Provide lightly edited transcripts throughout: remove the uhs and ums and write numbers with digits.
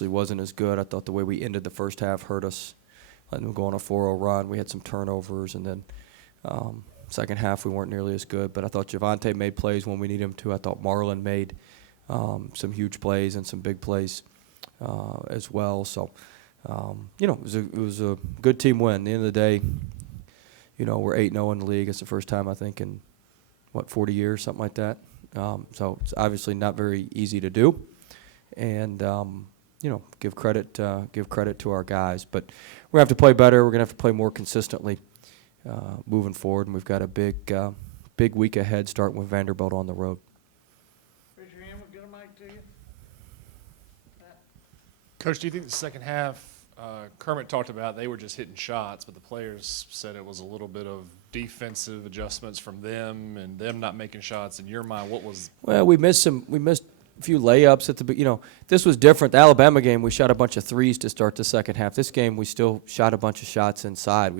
wasn't as good. I thought the way we ended the first half hurt us, letting them go on a 4-0 run. We had some turnovers, and then second half we weren't nearly as good. But I thought Javonte made plays when we needed him to. I thought Marlon made some huge plays and some big plays as well. So, it was a good team win. At the end of the day, we're 8-0 in the league. It's the first time, I think, in, 40 years, something like that. So it's obviously not very easy to do. And, give credit to our guys. But we're going to have to play better. We're going to have to play more consistently moving forward. And we've got a big week ahead, starting with Vanderbilt on the road. Raise your hand. We'll get a mic to you. Coach, do you think the second half, Kermit talked about they were just hitting shots, but the players said it was a little bit of defensive adjustments from them and them not making shots. In your mind, what was? Well, we missed a few layups at the this was different. The Alabama game, we shot a bunch of threes to start the second half. This game, we still shot a bunch of shots inside.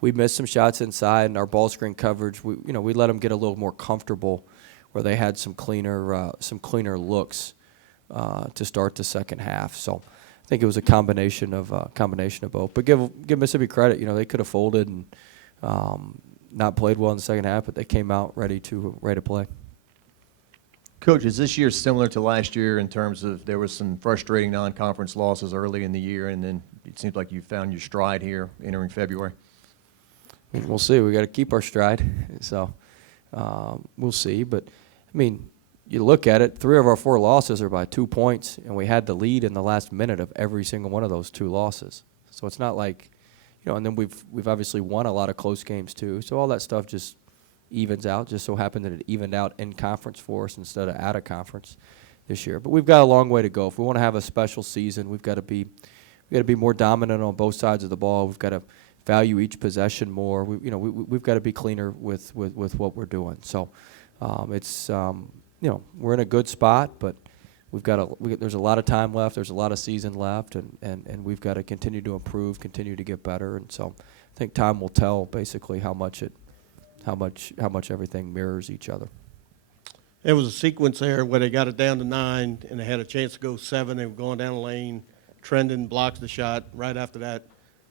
We missed some shots inside, and our ball screen coverage, we let them get a little more comfortable where they had some cleaner looks to start the second half. So I think it was a combination of both. But give Mississippi credit. They could have folded and not played well in the second half, but they came out ready to play. Coach, is this year similar to last year in terms of there was some frustrating non-conference losses early in the year, and then it seems like you found your stride here entering February? We'll see. We got to keep our stride, so we'll see. But you look at it, 3 of our 4 losses are by 2 points, and we had the lead in the last minute of every single one of those 2 losses. So it's not like, and then we've obviously won a lot of close games too. So all that stuff just evens out. Just so happened that it evened out in conference for us instead of out of conference this year. But we've got a long way to go. If we want to have a special season, we've got to be more dominant on both sides of the ball. We've got to value each possession more. We've got to be cleaner with what we're doing. So it's we're in a good spot, but there's a lot of time left. There's a lot of season left, and we've got to continue to improve, continue to get better. And so I think time will tell basically how much everything mirrors each other. There was a sequence there where they got it down to 9, and they had a chance to go 7. They were going down the lane. Trendon blocks the shot. Right after that,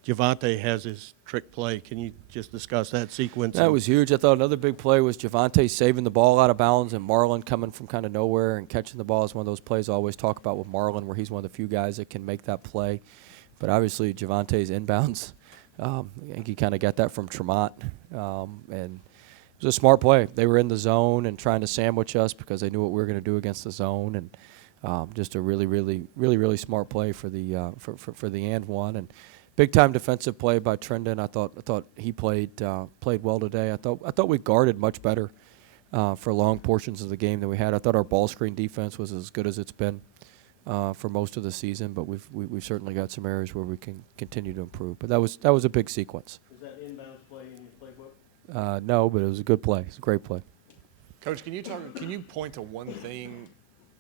Javonte has his trick play. Can you just discuss that sequence? That was huge. I thought another big play was Javonte saving the ball out of bounds and Marlon coming from kind of nowhere and catching the ball. Is one of those plays I always talk about with Marlon, where he's one of the few guys that can make that play. But obviously Javonte's inbounds, I think he kind of got that from Tremont, and it was a smart play. They were in the zone and trying to sandwich us because they knew what we were going to do against the zone, and just a really smart play for the and one. And big time defensive play by Trendon. I thought he played well today. I thought we guarded much better for long portions of the game than we had. I thought our ball screen defense was as good as it's been for most of the season, but we've certainly got some areas where we can continue to improve. But that was a big sequence. Is that inbounds play in your playbook? No, but it was a good play. It's a great play. Coach, can you point to one thing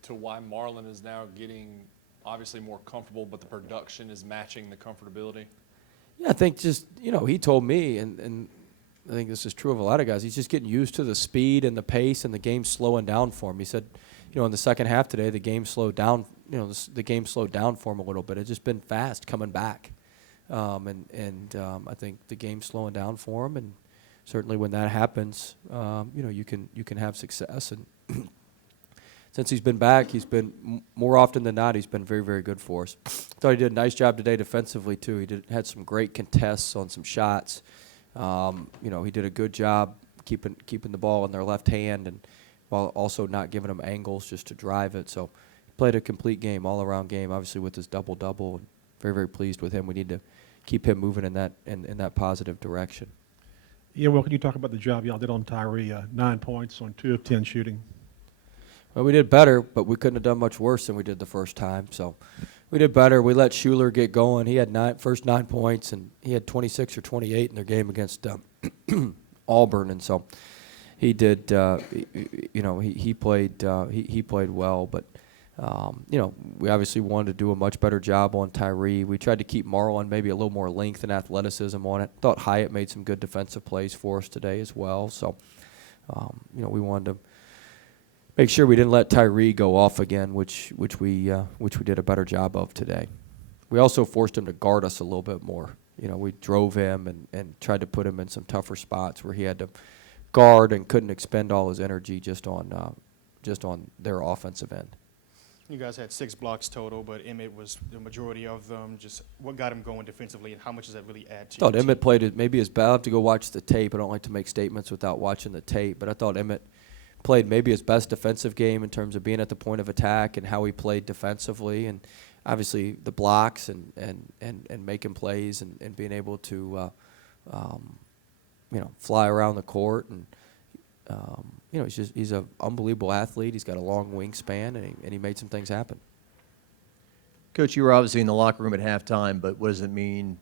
to why Marlon is now getting obviously more comfortable, but the production is matching the comfortability? Yeah, I think just, he told me, and I think this is true of a lot of guys, he's just getting used to the speed and the pace and the game slowing down for him. He said, in the second half today, the game slowed down, the game slowed down for him a little bit. It's just been fast coming back. I think the game's slowing down for him, and certainly when that happens, you can have success. And since he's been back, he's been more often than not, he's been very, very good for us. Thought he did a nice job today defensively too. He had some great contests on some shots. He did a good job keeping the ball in their left hand, and while also not giving them angles just to drive it. So he played a complete game, all around game. Obviously with his double. Very, very pleased with him. We need to keep him moving in that positive direction. Yeah, well, can you talk about the job y'all did on Tyree? 9 points on 2 of 10 shooting. Well, we did better, but we couldn't have done much worse than we did the first time. So we did better. We let Schuler get going. He had first 9 points, and he had 26 or 28 in their game against Auburn. And so he did. He played well, but we obviously wanted to do a much better job on Tyree. We tried to keep Marlon maybe a little more length and athleticism on it. Thought Hyatt made some good defensive plays for us today as well. So we wanted to make sure we didn't let Tyree go off again, which we did a better job of today. We also forced him to guard us a little bit more. You know, we drove him and tried to put him in some tougher spots where he had to guard and couldn't expend all his energy just on their offensive end. You guys had 6 blocks total, but Emmett was the majority of them. Just what got him going defensively, and how much does that really add to I thought your Emmett team? played it maybe his best. I'll have to go watch the tape. I don't like to make statements without watching the tape, but I thought Emmett played maybe his best defensive game in terms of being at the point of attack and how he played defensively, and obviously the blocks and making plays and being able to fly around the court, and he's an unbelievable athlete. He's got a long wingspan, and he made some things happen. Coach, you were obviously in the locker room at halftime, but what does it mean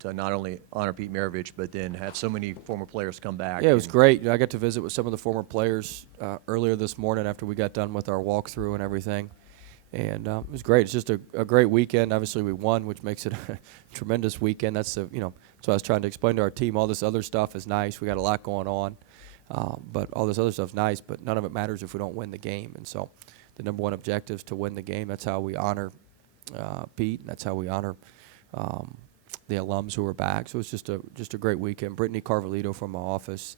to not only honor Pete Maravich, but then have so many former players come back? Yeah, it was and- great. I got to visit with some of the former players earlier this morning after we got done with our walkthrough and everything. And it was great. It's just a great weekend. Obviously, we won, which makes it a tremendous weekend. That's so I was trying to explain to our team. All this other stuff is nice. We got a lot going on, but all this other stuff's nice. But none of it matters if we don't win the game. And so, the number one objective is to win the game. That's how we honor Pete, and that's how we honor the alums who are back. So it's just a great weekend. Brittany Carvalito from my office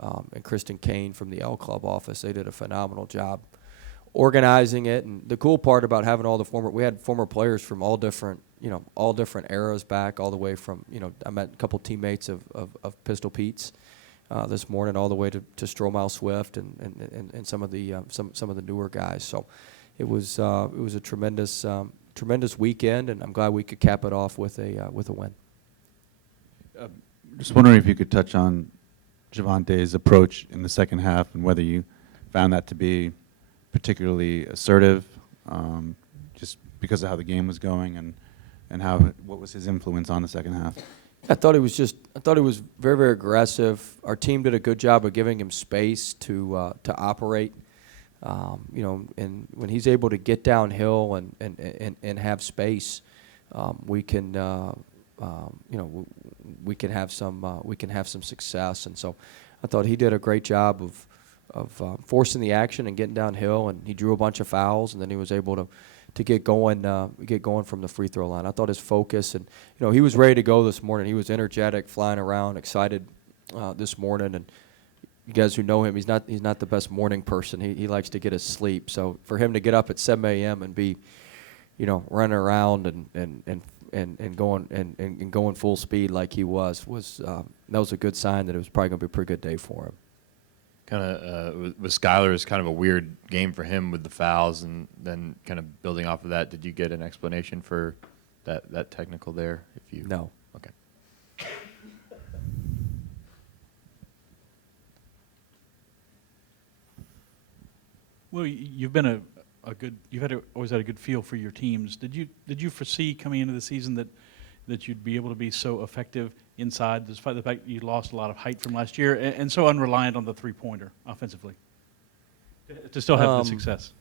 and Kristen Kane from the L Club office. They did a phenomenal job organizing it. And the cool part about having we had former players from all different eras back, all the way from, I met a couple teammates of Pistol Pete's this morning, all the way to Stromile Swift and some of the newer guys. So it was a tremendous weekend, and I'm glad we could cap it off with a win. Just wondering if you could touch on Javante's approach in the second half and whether you found that to be particularly assertive, just because of how the game was going, and what was his influence on the second half? I thought he was very, very aggressive. Our team did a good job of giving him space to operate. And when he's able to get downhill and have space, we can have some success. And so I thought he did a great job of forcing the action and getting downhill, and he drew a bunch of fouls, and then he was able to get going from the free throw line. I thought his focus, and he was ready to go this morning. He was energetic, flying around, excited this morning. And you guys who know him, he's not the best morning person. He likes to get his sleep. So for him to get up at 7 a.m. and be, running around and going full speed like he was that was a good sign that it was probably going to be a pretty good day for him. Kind of with Skylar is kind of a weird game for him with the fouls, and then kind of building off of that. Did you get an explanation for that technical there? No. Okay. Well, you've been always had a good feel for your teams. Did you foresee coming into the season that you'd be able to be so effective inside, despite the fact that you lost a lot of height from last year, and so unreliant on the three-pointer offensively, to still have the success?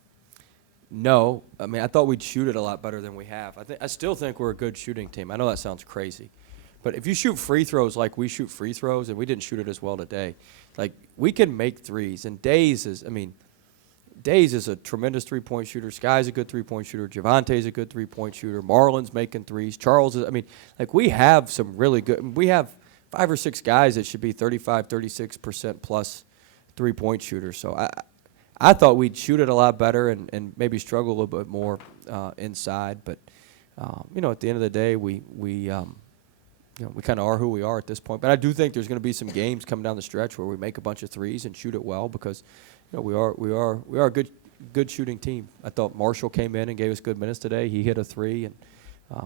No. I mean, I thought we'd shoot it a lot better than we have. I still think we're a good shooting team. I know that sounds crazy. But if you shoot free throws like we shoot free throws, and we didn't shoot it as well today, like, we can make threes. And Days is a tremendous three-point shooter. Sky's a good three-point shooter. Javante's a good three-point shooter. Marlon's making threes. Charles is, we have some really good – we have 5 or 6 guys that should be 35, 36% plus three-point shooters. So I thought we'd shoot it a lot better and maybe struggle a little bit more inside. But, at the end of the day, we kind of are who we are at this point. But I do think there's going to be some games coming down the stretch where we make a bunch of threes and shoot it well, because – we are a good shooting team. I thought Marshall came in and gave us good minutes today. He hit a 3, and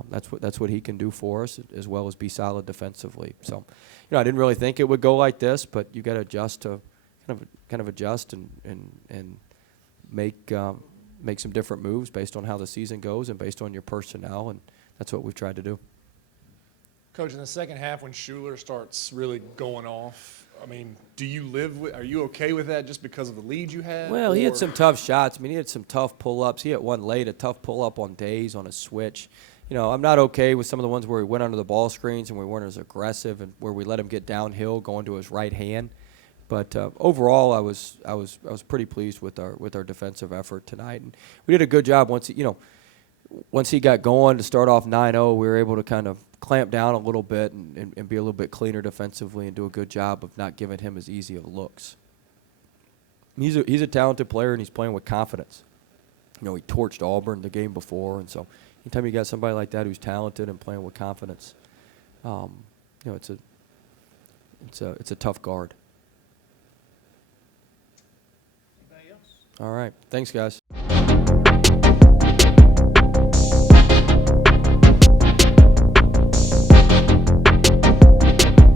that's what he can do for us, as well as be solid defensively. So, I didn't really think it would go like this, but you got to adjust to kind of adjust and make some different moves based on how the season goes and based on your personnel, and that's what we've tried to do. Coach, in the second half, when Schuler starts really going off, are you okay with that just because of the lead you had? Well, he had some tough shots. He had some tough pull-ups. He had one late, a tough pull-up on Days on a switch. I'm not okay with some of the ones where we went under the ball screens and we weren't as aggressive, and where we let him get downhill going to his right hand. But overall, I was pretty pleased with our defensive effort tonight, and we did a good job once he got going to start off 9-0. We were able to kind of clamp down a little bit and be a little bit cleaner defensively and do a good job of not giving him as easy of looks. He's a talented player, and he's playing with confidence. He torched Auburn the game before, and so anytime you got somebody like that who's talented and playing with confidence, it's a tough guard. All right. Thanks, guys.